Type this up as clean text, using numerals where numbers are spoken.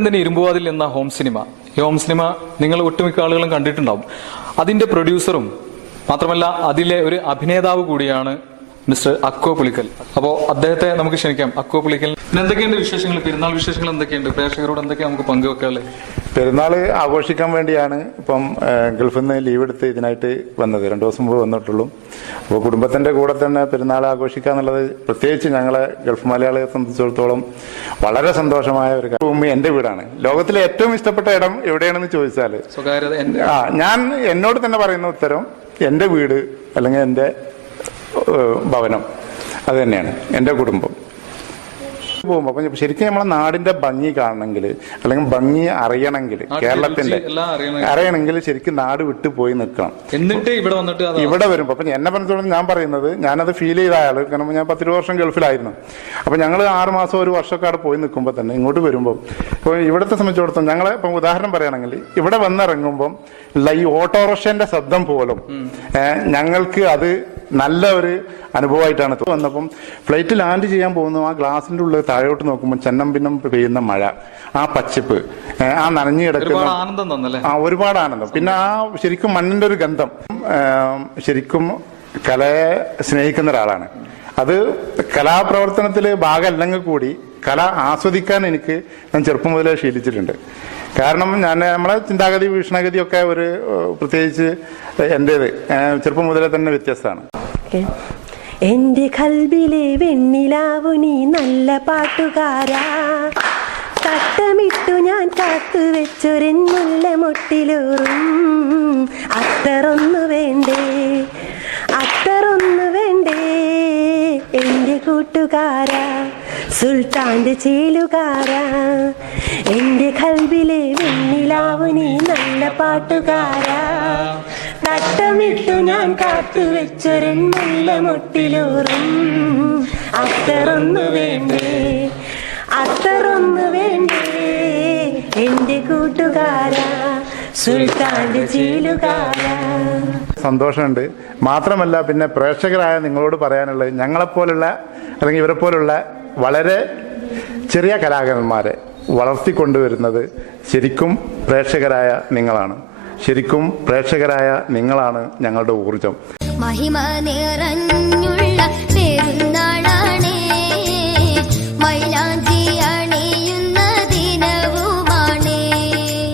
കുടുംബത്തിന്റെ ഇരുമ്പുവാതിൽ എന്ന home cinema, ഈ ഹോം സിനിമ നിങ്ങൾ ഒട്ടുമിക്ക ആളുകളും കണ്ടിട്ടുണ്ടാവും. അതിന്റെ പ്രൊഡ്യൂസറും മാത്രമല്ല അതിലെ ഒരു അഭിനേതാവ് കൂടിയാണ് മിസ്റ്റർ അക്കോ പുളിക്കൽ. അപ്പോൾ അദ്ദേഹത്തെ നമുക്ക് ക്ഷണിക്കാം. അക്കോ പുളിക്കൽ, പിന്നെ എന്തൊക്കെയുണ്ട് വിശേഷങ്ങൾ, പെരുന്നാൾ വിശേഷങ്ങൾ എന്തൊക്കെയുണ്ട്, പ്രേക്ഷകരോട് എന്തൊക്കെയാണ് നമുക്ക് പങ്കുവെക്കാനുള്ളത്? പെരുന്നാൾ ആഘോഷിക്കാൻ വേണ്ടിയാണ് ഇപ്പം ഗൾഫിൽ നിന്ന് ലീവ് എടുത്ത് ഇതിനായിട്ട് വന്നത്. 2 ദിവസം മുമ്പ് വന്നിട്ടുള്ളൂ. അപ്പോൾ കുടുംബത്തിന്റെ കൂടെ തന്നെ പെരുന്നാൾ ആഘോഷിക്കുക എന്നുള്ളത് പ്രത്യേകിച്ച് ഞങ്ങളെ ഗൾഫ് മലയാളിയെ സംബന്ധിച്ചിടത്തോളം വളരെ സന്തോഷമായ ഒരു ഭൂമി. എന്റെ വീടാണ്. ലോകത്തിലെ ഏറ്റവും ഇഷ്ടപ്പെട്ട ഇടം എവിടെയാണെന്ന് ചോദിച്ചാൽ ഞാൻ എന്നോട് തന്നെ പറയുന്ന ഉത്തരം എന്റെ വീട് അല്ലെങ്കിൽ എന്റെ ഭവനം, അത് തന്നെയാണ് എൻ്റെ കുടുംബം. പോകുമ്പോൾ അപ്പം ശരിക്കും നമ്മളെ നാടിന്റെ ഭംഗി കാണണമെങ്കിൽ അല്ലെങ്കിൽ ഭംഗി അറിയണമെങ്കിൽ, കേരളത്തിന്റെ അറിയണമെങ്കിൽ ശരിക്കും നാട് വിട്ടു പോയി നിൽക്കണം. എന്നിട്ട് ഇവിടെ വരുമ്പോൾ അപ്പം എന്നെ പറഞ്ഞിടത്തോളം ഞാൻ പറയുന്നത്, ഞാനത് ഫീൽ ചെയ്ത ആൾ, കാരണം ഞാൻ 10-20 വർഷം ഗൾഫിലായിരുന്നു. അപ്പം ഞങ്ങൾ 6 മാസം 1 വർഷമൊക്കെ അവിടെ പോയി നിൽക്കുമ്പോൾ തന്നെ ഇങ്ങോട്ട് വരുമ്പോൾ ഇപ്പോൾ ഇവിടുത്തെ സംബന്ധിച്ചിടത്തോളം ഞങ്ങളെ ഇപ്പം ഉദാഹരണം പറയുകയാണെങ്കിൽ ഇവിടെ വന്നിറങ്ങുമ്പോൾ ഉള്ള ഈ ഓട്ടോറിക്ഷന്റെ ശബ്ദം പോലും ഞങ്ങൾക്ക് അത് നല്ല ഒരു അനുഭവമായിട്ടാണ് വന്നപ്പം. ഫ്ലൈറ്റ് ലാൻഡ് ചെയ്യാൻ പോകുന്നു, ആ ഗ്ലാസിന്റെ ഉള്ളിൽ താഴോട്ട് നോക്കുമ്പോൾ ചെന്നം പിന്നം പെയ്യുന്ന മഴ, ആ പച്ചപ്പ്, ആ നനഞ്ഞു കിടക്കുന്ന ഒരുപാട് ആനന്ദം. പിന്നെ ആ ശരിക്കും മണ്ണിന്റെ ഒരു ഗന്ധം. ശരിക്കും കലയെ സ്നേഹിക്കുന്ന ഒരാളാണ്. അത് കലാപ്രവർത്തനത്തിൽ ഭാഗമല്ലെങ്കിൽ കൂടി കല ആസ്വദിക്കാൻ ഞാൻ ചെറുപ്പം മുതലേ ശീലിച്ചിട്ടുണ്ട്. കാരണം നമ്മളെ ചിന്താഗതി വീക്ഷണഗതിയൊക്കെ ഒരു പ്രത്യേകിച്ച് എൻ്റേത് ചെറുപ്പം മുതലേ തന്നെ വ്യത്യസ്തമാണ്. എന്റെ കൽബിലെ വെണ്ണിലാവു നീ നല്ല പാട്ടുകാരാ, തട്ടമിട്ടു ഞാൻ കാത്തു വെച്ചൊരെന്നുള്ള മുട്ടിലൂറും. അത്തറൊന്നു വേണ്ടേ, അത്തറൊന്നു വേണ്ടേ എന്റെ കൂട്ടുകാരാ, സുൽത്താന്റെ ചേലുകാരാ. എന്റെ കൽബിലെ വെണ്ണിലാവു നീ നല്ല പാട്ടുകാരാ, തട്ടമിട്ടു ഞാൻ കാത്തു വെച്ചൊരെന്നുള്ള മുട്ടിലൂറും. അത്തറൊന്നു വേണ്ടേ, അത്തറൊന്നു വേണ്ടേ എന്റെ കൂട്ടുകാരാ, സുൽത്താന്റെ ചേലുകാരാ. സന്തോഷമുണ്ട്. മാത്രമല്ല പിന്നെ പ്രേക്ഷകരായ നിങ്ങളോട് പറയാനുള്ളത്, ഞങ്ങളെപ്പോലുള്ള അല്ലെങ്കിൽ ഇവരെ പോലുള്ള വളരെ ചെറിയ കലാകാരന്മാരെ വളർത്തിക്കൊണ്ടുവരുന്നത് ശരിക്കും പ്രേക്ഷകരായ നിങ്ങളാണ്. ശരിക്കും പ്രേക്ഷകരായ നിങ്ങളാണ് ഞങ്ങളുടെ ഊർജം. മഹിമ നിറഞ്ഞുള്ള പെരുന്നാളാണേ മൈലാ